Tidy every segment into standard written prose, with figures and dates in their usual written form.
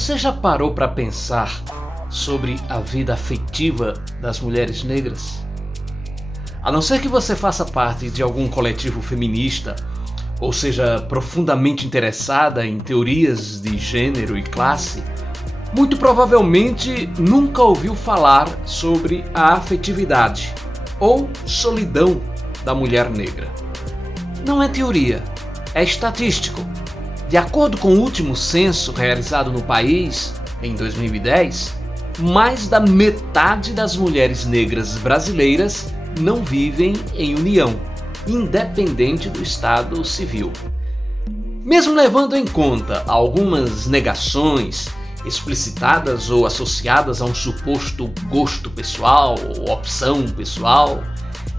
Você já parou para pensar sobre a vida afetiva das mulheres negras? A não ser que você faça parte de algum coletivo feminista, ou seja profundamente interessada em teorias de gênero e classe, muito provavelmente nunca ouviu falar sobre a afetividade ou solidão da mulher negra. Não é teoria, é estatístico. De acordo com o último censo realizado no país, em 2010, mais da metade das mulheres negras brasileiras não vivem em união, independente do estado civil. Mesmo levando em conta algumas negações explicitadas ou associadas a um suposto gosto pessoal ou opção pessoal,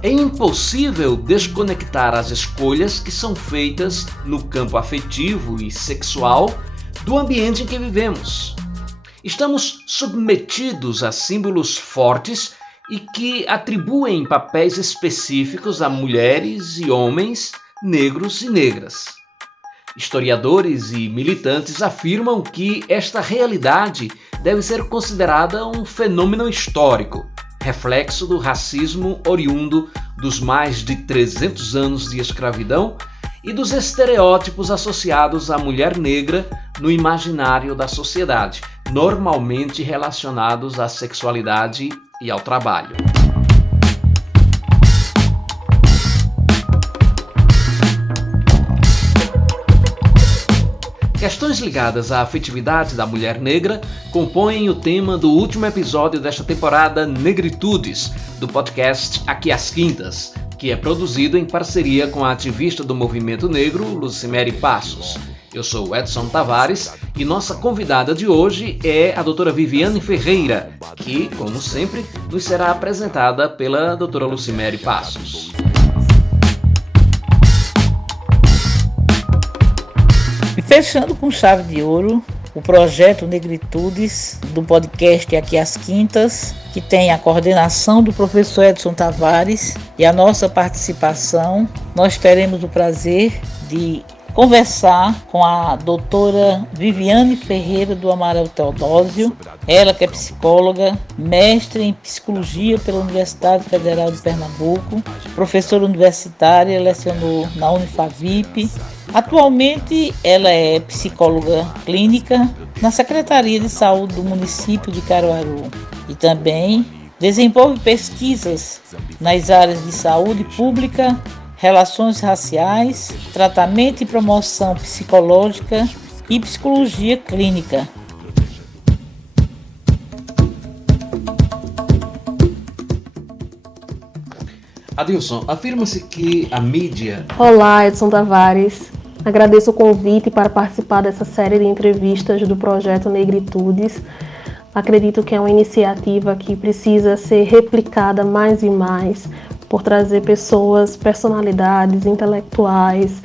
é impossível desconectar as escolhas que são feitas no campo afetivo e sexual do ambiente em que vivemos. Estamos submetidos a símbolos fortes e que atribuem papéis específicos a mulheres e homens negros e negras. Historiadores e militantes afirmam que esta realidade deve ser considerada um fenômeno histórico, reflexo do racismo oriundo dos mais de 300 anos de escravidão e dos estereótipos associados à mulher negra no imaginário da sociedade, normalmente relacionados à sexualidade e ao trabalho. Questões ligadas à afetividade da mulher negra compõem o tema do último episódio desta temporada Negritudes, do podcast Aqui às Quintas, que é produzido em parceria com a ativista do movimento negro, Lucimere Passos. Eu sou Edson Tavares e nossa convidada de hoje é a doutora Viviane Ferreira, que, como sempre, nos será apresentada pela doutora Lucimere Passos. E fechando com chave de ouro, o projeto Negritudes, do podcast Aqui às Quintas, que tem a coordenação do professor Edson Tavares e a nossa participação, nós teremos o prazer de conversar com a doutora Viviane Ferreira do Amaral Teodósio, ela que é psicóloga, mestre em psicologia pela Universidade Federal de Pernambuco, professora universitária, lecionou na Unifavip. Atualmente ela é psicóloga clínica na Secretaria de Saúde do município de Caruaru e também desenvolve pesquisas nas áreas de saúde pública, relações raciais, tratamento e promoção psicológica e psicologia clínica. Adilson, afirma-se que a mídia... Olá, Edson Tavares. Agradeço o convite para participar dessa série de entrevistas do projeto Negritudes. Acredito que é uma iniciativa que precisa ser replicada mais e mais, por trazer pessoas, personalidades intelectuais,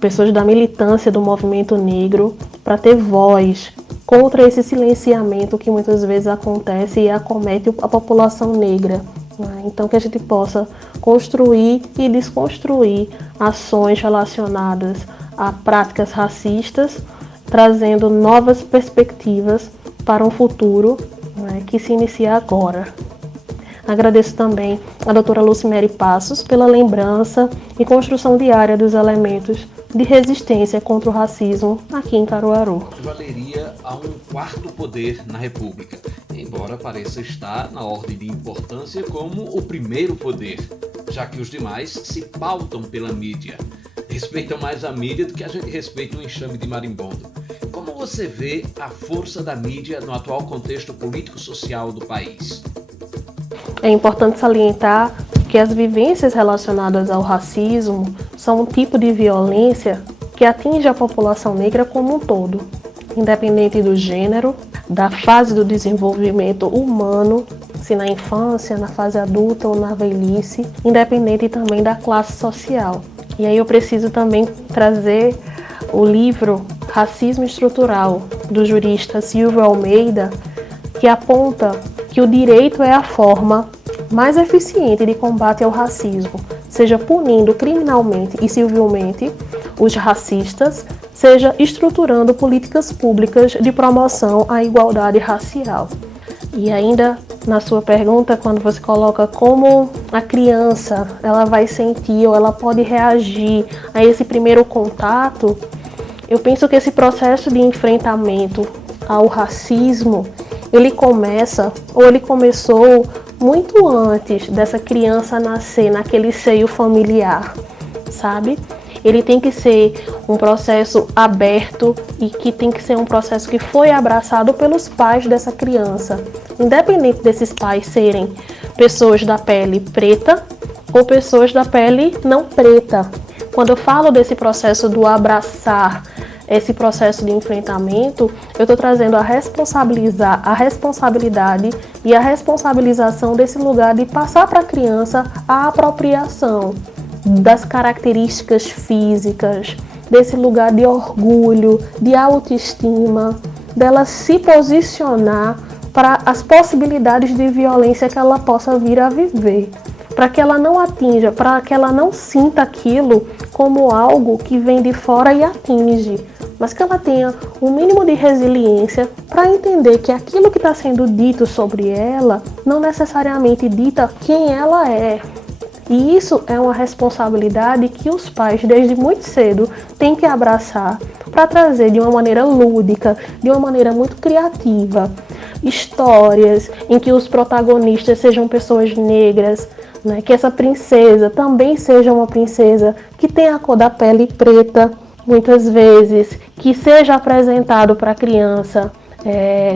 pessoas da militância do movimento negro, para ter voz contra esse silenciamento que muitas vezes acontece e acomete a população negra. Então que a gente possa construir e desconstruir ações relacionadas a práticas racistas, trazendo novas perspectivas para um futuro que se inicia agora. Agradeço também a doutora Lucimere Passos pela lembrança e construção diária dos elementos de resistência contra o racismo aqui em Caruaru. Valeria a um quarto poder na República, embora pareça estar na ordem de importância como o primeiro poder, já que os demais se pautam pela mídia. Respeitam mais a mídia do que a gente respeita um enxame de marimbondo. Como você vê a força da mídia no atual contexto político-social do país? É importante salientar que as vivências relacionadas ao racismo são um tipo de violência que atinge a população negra como um todo, independente do gênero, da fase do desenvolvimento humano, se na infância, na fase adulta ou na velhice, independente também da classe social. E aí eu preciso também trazer o livro Racismo Estrutural, do jurista Silvio Almeida, que aponta que o direito é a forma mais eficiente de combate ao racismo, seja punindo criminalmente e civilmente os racistas, seja estruturando políticas públicas de promoção à igualdade racial. E ainda na sua pergunta, quando você coloca como a criança ela vai sentir ou ela pode reagir a esse primeiro contato, eu penso que esse processo de enfrentamento ao racismo, ele começa ou ele começou muito antes dessa criança nascer naquele seio familiar, sabe? Ele tem que ser um processo aberto e que tem que ser um processo que foi abraçado pelos pais dessa criança, independente desses pais serem pessoas da pele preta ou pessoas da pele não preta. Quando eu falo desse processo do abraçar, esse processo de enfrentamento, eu estou trazendo a responsabilidade e a responsabilização desse lugar de passar para a criança a apropriação das características físicas, desse lugar de orgulho, de autoestima, dela se posicionar para as possibilidades de violência que ela possa vir a viver, para que ela não atinja, para que ela não sinta aquilo como algo que vem de fora e atinge, mas que ela tenha um mínimo de resiliência para entender que aquilo que está sendo dito sobre ela não necessariamente dita quem ela é. E isso é uma responsabilidade que os pais, desde muito cedo, têm que abraçar para trazer de uma maneira lúdica, de uma maneira muito criativa, histórias em que os protagonistas sejam pessoas negras, né? Que essa princesa também seja uma princesa que tenha a cor da pele preta, muitas vezes, que seja apresentado para a criança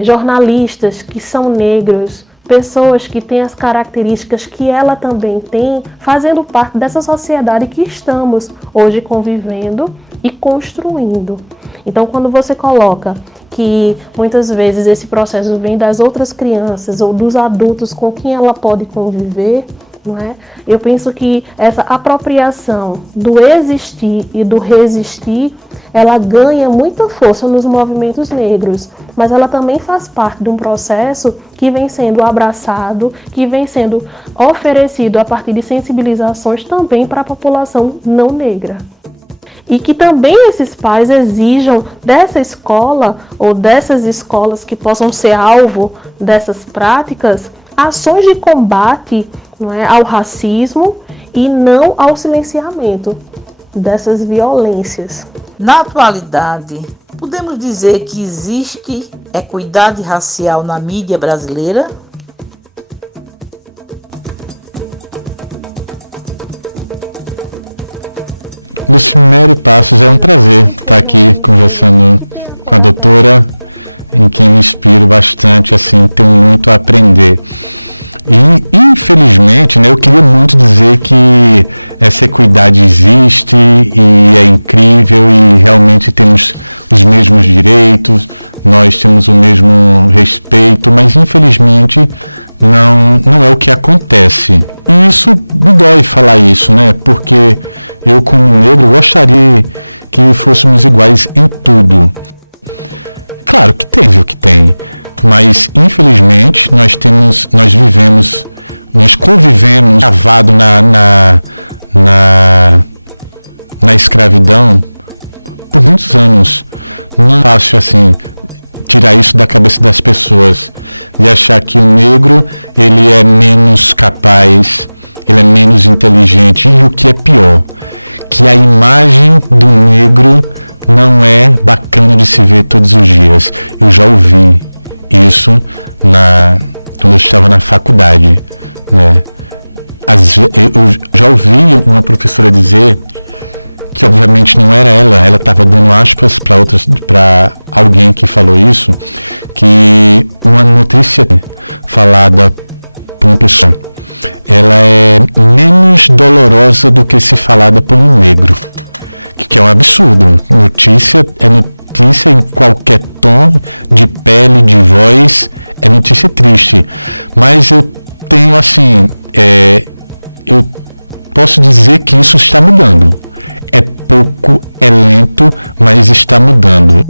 jornalistas que são negros, pessoas que têm as características que ela também tem, fazendo parte dessa sociedade que estamos hoje convivendo e construindo. Então, quando você coloca que muitas vezes esse processo vem das outras crianças ou dos adultos com quem ela pode conviver, não é? Eu penso que essa apropriação do existir e do resistir, ela ganha muita força nos movimentos negros, mas ela também faz parte de um processo que vem sendo abraçado, que vem sendo oferecido a partir de sensibilizações também para a população não negra. E que também esses pais exijam dessa escola ou dessas escolas que possam ser alvo dessas práticas, ações de combate, não é, ao racismo e não ao silenciamento dessas violências. Na atualidade, podemos dizer que existe equidade racial na mídia brasileira? Lucimere Passos, é um prazer estar aqui conversando com a doutora, em quem me inspiro bastante, assim, tenho muito a aprender. E, infelizmente, né, eu queria muito dizer que essa equidade existe e é incrível e realmente temos os mesmos direitos, nós temos o mesmo respeito, mas infelizmente não é o que acontece. E isso me dói falar isso, né? Porque eu, como negro, gostaria que fôssemos iguais em tudo. Claro que tem, viu que tem. Mas, infelizmente, nós convivemos gravado na escravidão por muitos anos. Não é fácil, assim, tirar isso da cabeça das pessoas, de achar que o negro, ele é menos capaz, ele é menos inteligente, e o que é pior, que a imagem do negro não é bacana de se ver todos os dias. Eu já ouvi isso quando eu estava na faculdade, né? Eu já ouvi uma professora dizer que obviamente não era ela estava dando aspas para alguém que falou isso, que uma notícia falada por uma pessoa, ela é menos dolorosa do que se falada por um negro, que é um absurdo. Notícia é notícia em qualquer tom de pele, de voz, é notícia triste. Mas eu tenho assim, eu posso dizer que isso está mudando. É pouco, é lento, mas está mudando.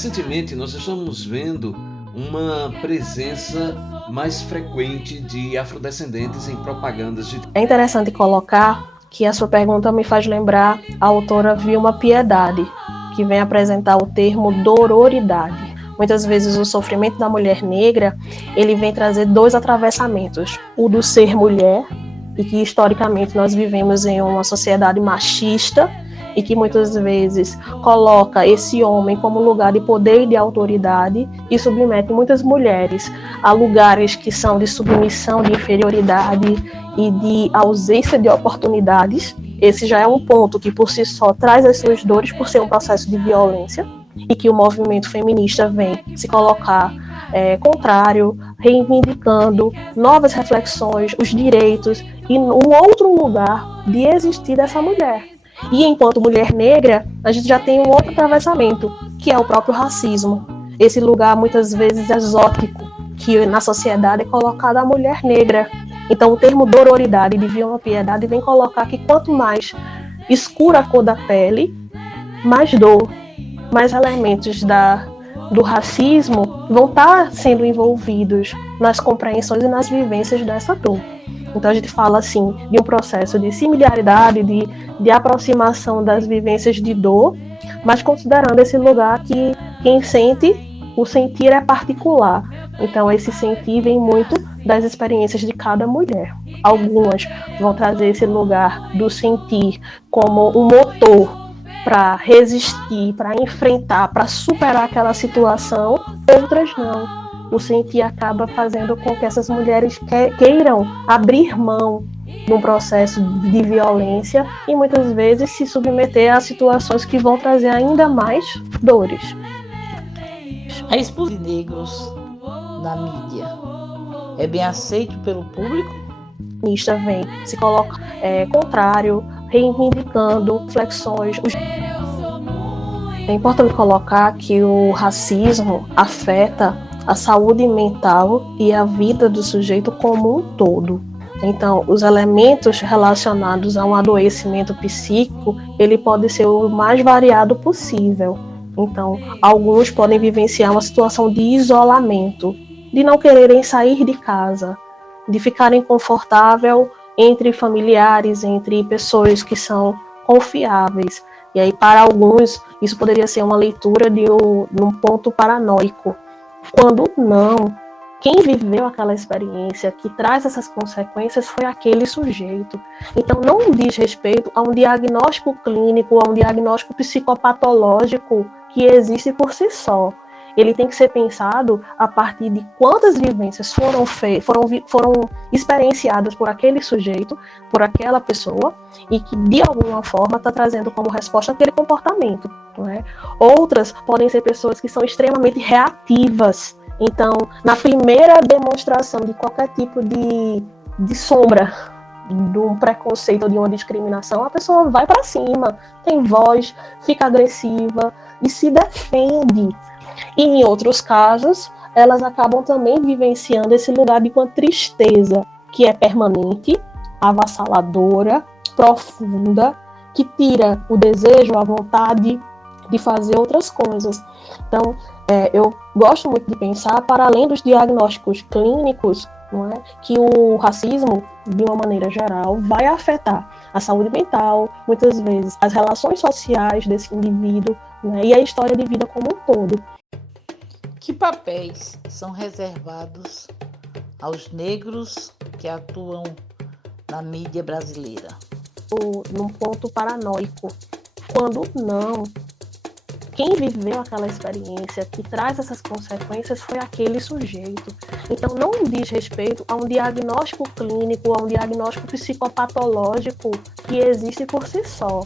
recentemente nós estamos vendo uma presença mais frequente de afrodescendentes em propagandas de... É interessante colocar que a sua pergunta me faz lembrar a autora Vilma Piedade, que vem apresentar o termo dororidade. Muitas vezes o sofrimento da mulher negra, ele vem trazer dois atravessamentos. O do ser mulher, e que historicamente nós vivemos em uma sociedade machista, e que muitas vezes coloca esse homem como lugar de poder e de autoridade e submete muitas mulheres a lugares que são de submissão, de inferioridade e de ausência de oportunidades. Esse já é um ponto que por si só traz as suas dores por ser um processo de violência e que o movimento feminista vem se colocar contrário, reivindicando novas reflexões, os direitos e um outro lugar de existir dessa mulher. E enquanto mulher negra, a gente já tem um outro atravessamento, que é o próprio racismo. Esse lugar muitas vezes exótico, que na sociedade é colocado a mulher negra. Então o termo dororidade de Vilma Piedade vem colocar que quanto mais escura a cor da pele, mais dor, mais elementos do racismo vão estar sendo envolvidos nas compreensões e nas vivências dessa dor. Então a gente fala assim de um processo de similaridade, de aproximação das vivências de dor, mas considerando esse lugar que quem sente, o sentir é particular. Então esse sentir vem muito das experiências de cada mulher. Algumas vão trazer esse lugar do sentir como um motor para resistir, para enfrentar, para superar aquela situação, outras não. O sentir acaba fazendo com que essas mulheres queiram abrir mão num processo de violência e muitas vezes se submeter a situações que vão trazer ainda mais dores. A exposição de negros na mídia é bem aceito pelo público? O feminista vem se coloca contrário, reivindicando flexões. É importante colocar que o racismo afeta a saúde mental e a vida do sujeito como um todo. Então, os elementos relacionados a um adoecimento psíquico, ele pode ser o mais variado possível. Então, alguns podem vivenciar uma situação de isolamento, de não quererem sair de casa, de ficarem confortáveis entre familiares, entre pessoas que são confiáveis. E aí, para alguns, isso poderia ser uma leitura de um ponto paranoico. Quando não, quem viveu aquela experiência que traz essas consequências foi aquele sujeito. Então não diz respeito a um diagnóstico clínico, a um diagnóstico psicopatológico que existe por si só. Ele tem que ser pensado a partir de quantas vivências foram experienciadas por aquele sujeito, por aquela pessoa, e que de alguma forma está trazendo como resposta aquele comportamento. Não é? Outras podem ser pessoas que são extremamente reativas. Então, na primeira demonstração de qualquer tipo de sombra, de um preconceito ou de uma discriminação, a pessoa vai para cima, tem voz, fica agressiva e se defende. E em outros casos, elas acabam também vivenciando esse lugar de uma tristeza que é permanente, avassaladora, profunda, que tira o desejo, a vontade de fazer outras coisas. Então, eu gosto muito de pensar, para além dos diagnósticos clínicos, não é, que o racismo, de uma maneira geral, vai afetar a saúde mental, muitas vezes as relações sociais desse indivíduo, né, e a história de vida como um todo. Que papéis são reservados aos negros que atuam na mídia brasileira? Num ponto paranoico. Quando não, quem viveu aquela experiência que traz essas consequências foi aquele sujeito. Então não diz respeito a um diagnóstico clínico, a um diagnóstico psicopatológico que existe por si só.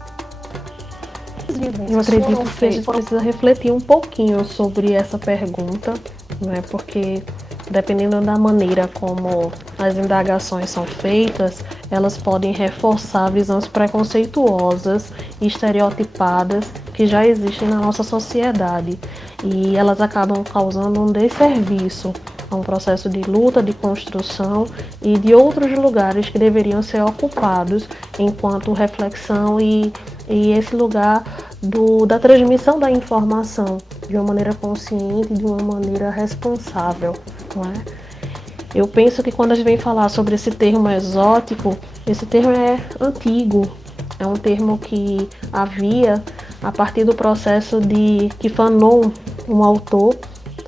Eu acredito que a gente precisa refletir um pouquinho sobre essa pergunta, né? Porque dependendo da maneira como as indagações são feitas, elas podem reforçar visões preconceituosas e estereotipadas que já existem na nossa sociedade, e elas acabam causando um desserviço a um processo de luta, de construção e de outros lugares que deveriam ser ocupados enquanto reflexão e esse lugar da transmissão da informação de uma maneira consciente, de uma maneira responsável, não é? Eu penso que quando a gente vem falar sobre esse termo exótico, esse termo é antigo, é um termo que havia a partir do processo que Fanon, um autor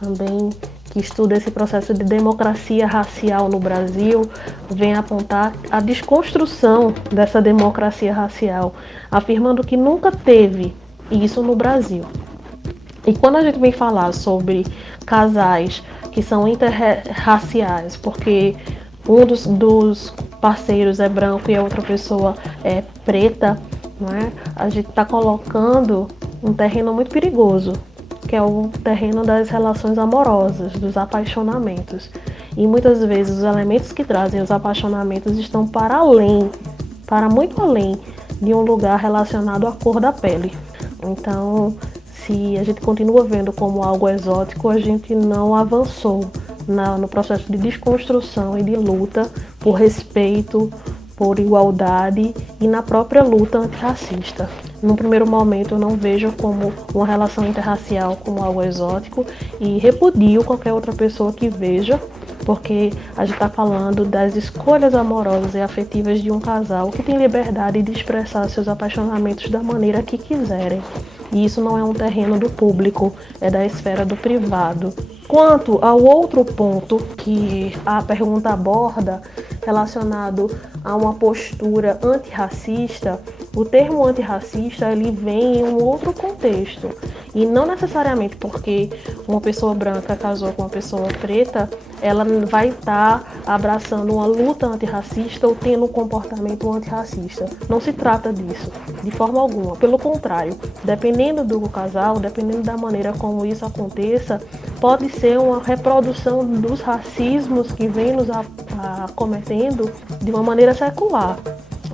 também que estuda esse processo de democracia racial no Brasil, vem apontar a desconstrução dessa democracia racial, afirmando que nunca teve isso no Brasil. E quando a gente vem falar sobre casais que são interraciais, porque um dos parceiros é branco e a outra pessoa é preta, não é? A gente está colocando um terreno muito perigoso, que é o terreno das relações amorosas, dos apaixonamentos. E muitas vezes os elementos que trazem os apaixonamentos estão para muito além de um lugar relacionado à cor da pele. Então, se a gente continua vendo como algo exótico, a gente não avançou no processo de desconstrução e de luta por respeito, por igualdade e na própria luta antirracista. Num primeiro momento, eu não vejo como uma relação interracial como algo exótico e repudio qualquer outra pessoa que veja, porque a gente está falando das escolhas amorosas e afetivas de um casal que tem liberdade de expressar seus apaixonamentos da maneira que quiserem. E isso não é um terreno do público, é da esfera do privado. Quanto ao outro ponto que a pergunta aborda, relacionado a uma postura antirracista, o termo antirracista ele vem em um outro contexto. E não necessariamente porque uma pessoa branca casou com uma pessoa preta, ela vai estar abraçando uma luta antirracista ou tendo um comportamento antirracista. Não se trata disso, de forma alguma. Pelo contrário, dependendo do casal, dependendo da maneira como isso aconteça, pode ser uma reprodução dos racismos que vem nos acometendo de uma maneira secular.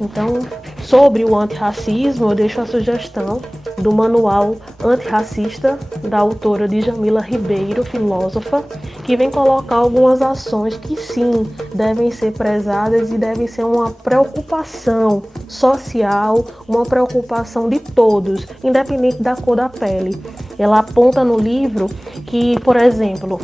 Então, sobre o antirracismo, eu deixo a sugestão do manual antirracista da autora Djamila Ribeiro, filósofa, que vem colocar algumas ações que sim, devem ser prezadas e devem ser uma preocupação social, uma preocupação de todos, independente da cor da pele. Ela aponta no livro que, por exemplo,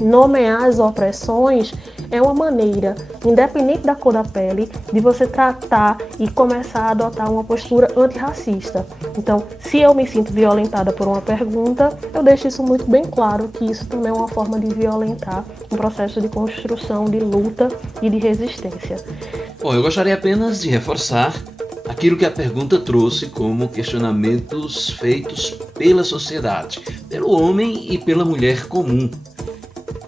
nomear as opressões é uma maneira, independente da cor da pele, de você tratar e começar a adotar uma postura antirracista. Então, se eu me sinto violentada por uma pergunta, eu deixo isso muito bem claro, que isso também é uma forma de violentar um processo de construção, de luta e de resistência. Bom, eu gostaria apenas de reforçar aquilo que a pergunta trouxe como questionamentos feitos pela sociedade, pelo homem e pela mulher comum,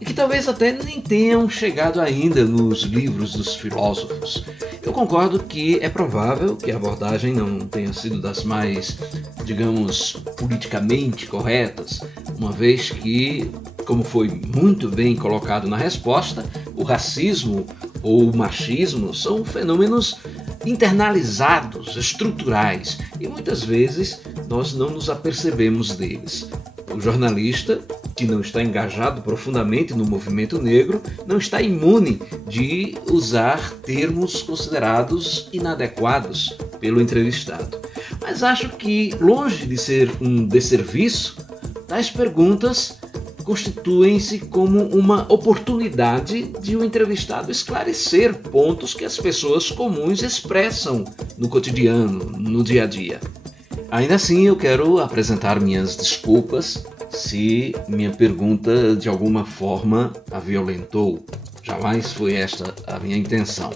e que talvez até nem tenham chegado ainda nos livros dos filósofos. Eu concordo que é provável que a abordagem não tenha sido das mais, digamos, politicamente corretas, uma vez que, como foi muito bem colocado na resposta, o racismo ou o machismo são fenômenos internalizados, estruturais, e muitas vezes nós não nos apercebemos deles. O jornalista, que não está engajado profundamente no movimento negro, não está imune de usar termos considerados inadequados pelo entrevistado. Mas acho que, longe de ser um desserviço, tais perguntas constituem-se como uma oportunidade de o entrevistado esclarecer pontos que as pessoas comuns expressam no cotidiano, no dia a dia. Ainda assim, eu quero apresentar minhas desculpas se minha pergunta de alguma forma a violentou. Jamais foi esta a minha intenção.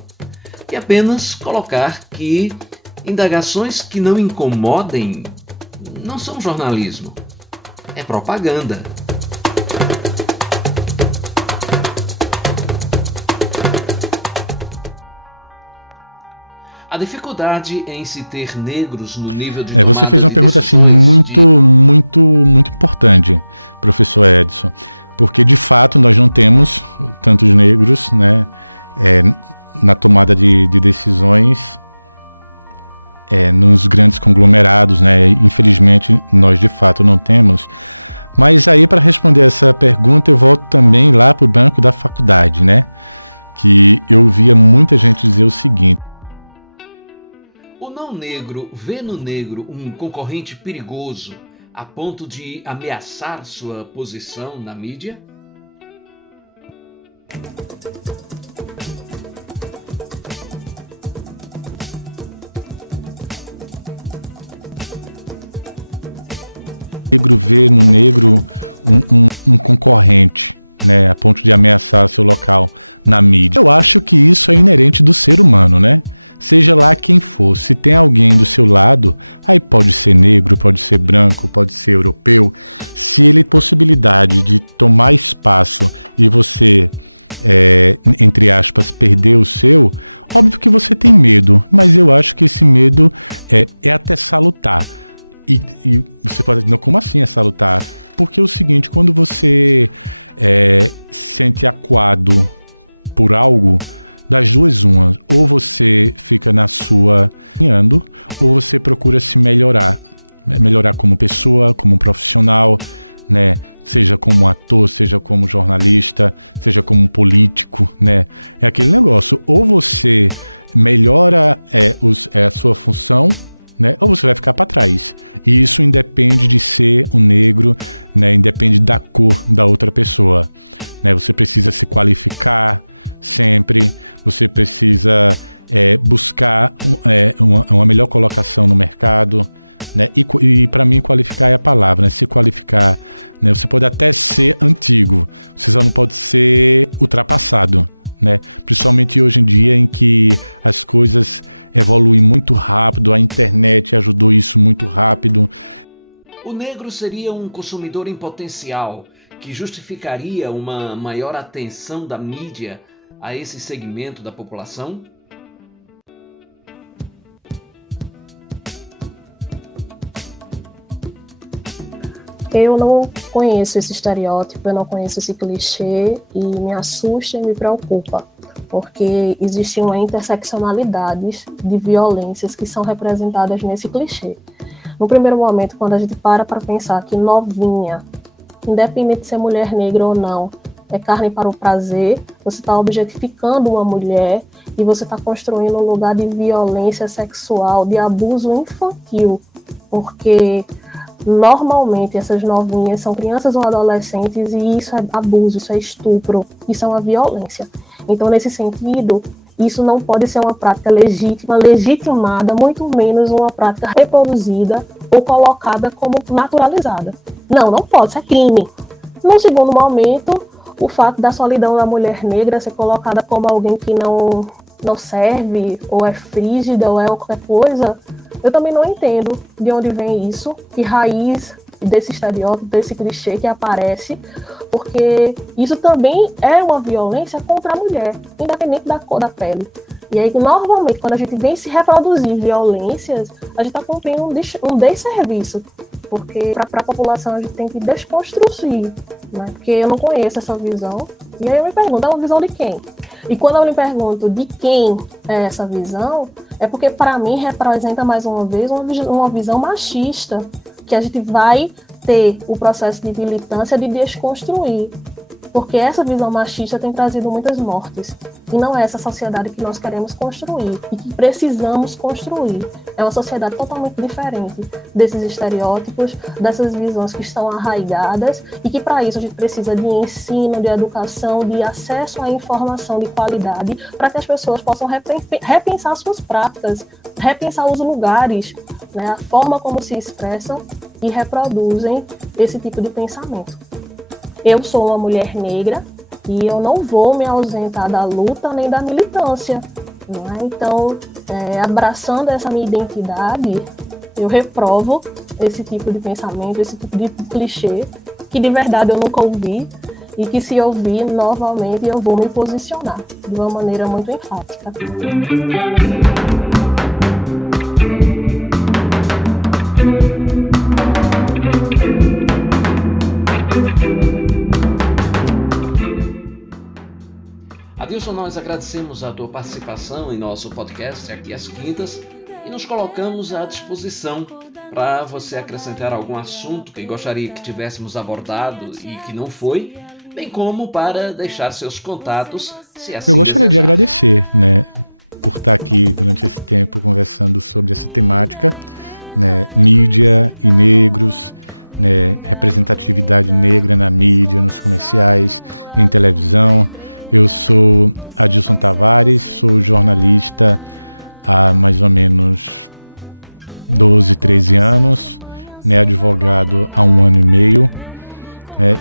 E apenas colocar que indagações que não incomodem não são jornalismo, é propaganda. A dificuldade em se ter negros no nível de... Você fez uma pergunta assim muito importante, professor Edson, porque de fato nós não temos tantos negros, né, na tomada de decisões, nos grandes conglomerados, né, infelizmente nós de fato não temos. Mas aí, para responder essa pergunta, eu volto também lá para o banco da faculdade, né, que eu via muita gente dizer o seguinte: o não negro vê no negro um concorrente perigoso a ponto de ameaçar sua posição na mídia? O negro vê no negro um concorrente, né, a ponto de ameaçar seu local na mídia. Eu acho que isso é inerente do ser humano, né? Seja lá quem for, se tem alguém do seu lado, aí pode ser negro, pode ser branco, pode ser europeu, se ele tem possibilidade de tomar espaço e você, entre aspas, perder o seu, óbvio que você tem medo, mas eu acho que esse medo é até salutar. E você pode dizer, não, como assim é salutar? Porque é o seguinte, quando você sente acuado por algo, das duas umas, ou você fica na sua caminhando, ou você procura se melhorar como pessoa, como profissional, né? Seja como ator, seja como jornalista, seja como político, né? É aquele negócio, ou você melhora a sua função, né? Ou você vai ficar para trás. E isso independe de ser um negro, né? Independe da cor da outra pessoa, né? Você precisa se qualificar sempre, você precisa buscar uma melhor colocação no mercado, né? E para mim qualificar é a palavra, né? Se qualificar, né? Você pode até ser antigo, você só não pode ser ultrapassado, né? Principalmente hoje em dia em que as coisas evoluem muito rápido, a internet ajudou isso muito rápido. O negro seria um consumidor em potencial que justificaria uma maior atenção da mídia a esse segmento da população? Eu não conheço esse estereótipo, eu não conheço esse clichê e me assusta e me preocupa, porque existe uma interseccionalidade de violências que são representadas nesse clichê. No primeiro momento, quando a gente para pensar que novinha, independente de ser mulher negra ou não, é carne para o prazer, você está objetificando uma mulher e você está construindo um lugar de violência sexual, de abuso infantil, porque normalmente essas novinhas são crianças ou adolescentes e isso é abuso, isso é estupro, isso é uma violência. Então, nesse sentido, isso não pode ser uma prática legítima, legitimada, muito menos uma prática reproduzida ou colocada como naturalizada. Não pode, isso é crime. No segundo momento, o fato da solidão da mulher negra ser colocada como alguém que não serve, ou é frígida, ou é qualquer coisa, eu também não entendo de onde vem isso, que raiz desse estereótipo, desse clichê que aparece, porque isso também é uma violência contra a mulher, independente da cor da pele. E aí, normalmente, quando a gente vem se reproduzir violências, a gente está cumprindo um desserviço, porque para a população a gente tem que desconstruir, né? Porque eu não conheço essa visão, e aí eu me pergunto, é uma visão de quem? E quando eu me pergunto de quem é essa visão, é porque para mim representa mais uma vez uma visão machista, que a gente vai ter o processo de militância de desconstruir, porque essa visão machista tem trazido muitas mortes, e não é essa sociedade que nós queremos construir, e que precisamos construir. É uma sociedade totalmente diferente desses estereótipos, dessas visões que estão arraigadas, e que para isso a gente precisa de ensino, de educação, de acesso à informação de qualidade, para que as pessoas possam repensar suas práticas, repensar os lugares, né, a forma como se expressam e reproduzem esse tipo de pensamento. Eu sou uma mulher negra e eu não vou me ausentar da luta nem da militância, não é? Então, abraçando essa minha identidade, eu reprovo esse tipo de pensamento, esse tipo de clichê, que de verdade eu nunca ouvi, e que se ouvir novamente eu vou me posicionar de uma maneira muito enfática. Adilson, nós agradecemos a tua participação em nosso podcast aqui às quintas e nos colocamos à disposição para você acrescentar algum assunto que gostaria que tivéssemos abordado e que não foi, bem como para deixar seus contatos, se assim. Eu gostaria de agradecer, né, por estar aqui durante esse tempo conversando sobre essa temática, né, mídia e negros, né, representatividade negra na mídia, nos comerciais, em televisão. Eu sou Adilson Tavares, sou jornalista há mais ou menos 12, 13 anos, né, advogado há 1 ano e meio,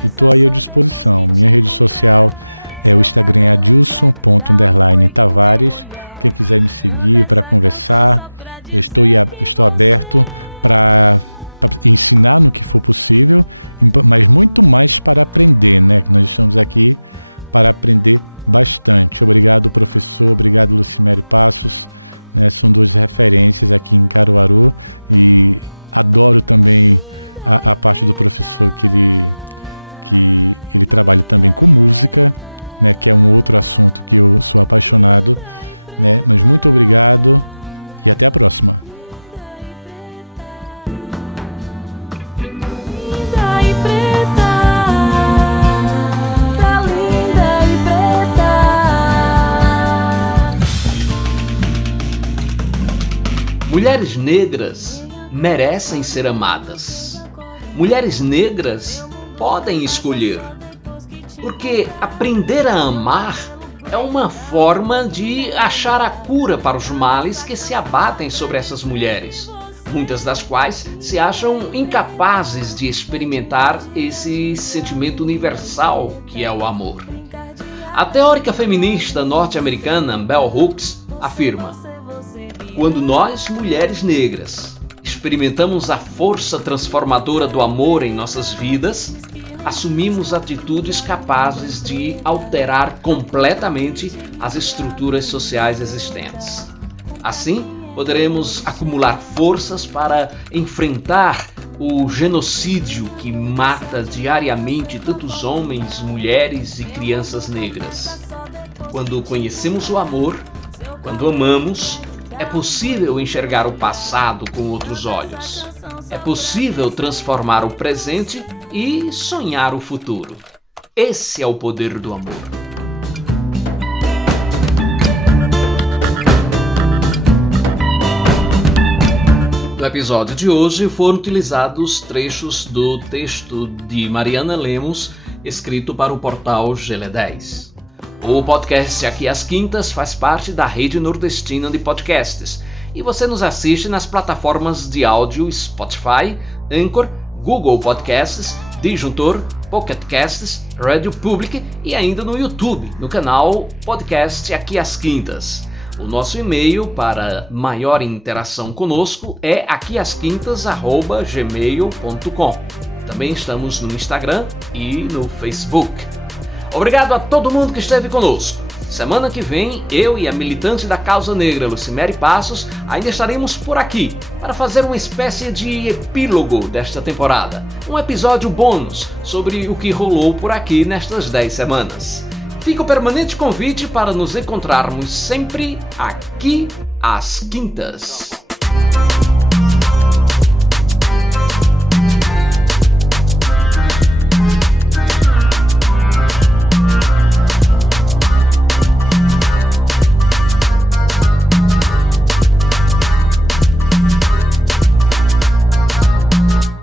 e estou aí à disposição. Minha rede social é o Instagram, é adilson._tavares. Quem quiser me seguir para conversar, eu estou aberto para ensinar no que for possível, mas muito mais para aprender, né? Nós estamos aqui para aprender bastante. Obrigado, professor. Obrigado, Lucimere Passos. Né? São 2 referências aqui em Caruaru e adoro também a parte do professor que ele trabalha também com música, né? Que é um outro assunto que eu sou apaixonado, né? Mas muito obrigado e até a próxima. Mulheres negras merecem ser amadas. Mulheres negras podem escolher. Porque aprender a amar é uma forma de achar a cura para os males que se abatem sobre essas mulheres, muitas das quais se acham incapazes de experimentar esse sentimento universal que é o amor. A teórica feminista norte-americana Bell Hooks afirma: quando nós, mulheres negras, experimentamos a força transformadora do amor em nossas vidas, assumimos atitudes capazes de alterar completamente as estruturas sociais existentes. Assim, poderemos acumular forças para enfrentar o genocídio que mata diariamente tantos homens, mulheres e crianças negras. Quando conhecemos o amor, quando amamos, é possível enxergar o passado com outros olhos. É possível transformar o presente e sonhar o futuro. Esse é o poder do amor. No episódio de hoje foram utilizados trechos do texto de Mariana Lemos, escrito para o portal GL10. O podcast Aqui às Quintas faz parte da rede nordestina de podcasts e você nos assiste nas plataformas de áudio Spotify, Anchor, Google Podcasts, Disjuntor, Pocket Casts, Radio Public e ainda no YouTube, no canal Podcast Aqui às Quintas. O nosso e-mail para maior interação conosco é aquiasquintas@gmail.com. Também estamos no Instagram e no Facebook. Obrigado a todo mundo que esteve conosco. Semana que vem, eu e a militante da causa negra, Lucimere Passos, ainda estaremos por aqui para fazer uma espécie de epílogo desta temporada. Um episódio bônus sobre o que rolou por aqui nestas 10 semanas. Fica o permanente convite para nos encontrarmos sempre aqui às quintas.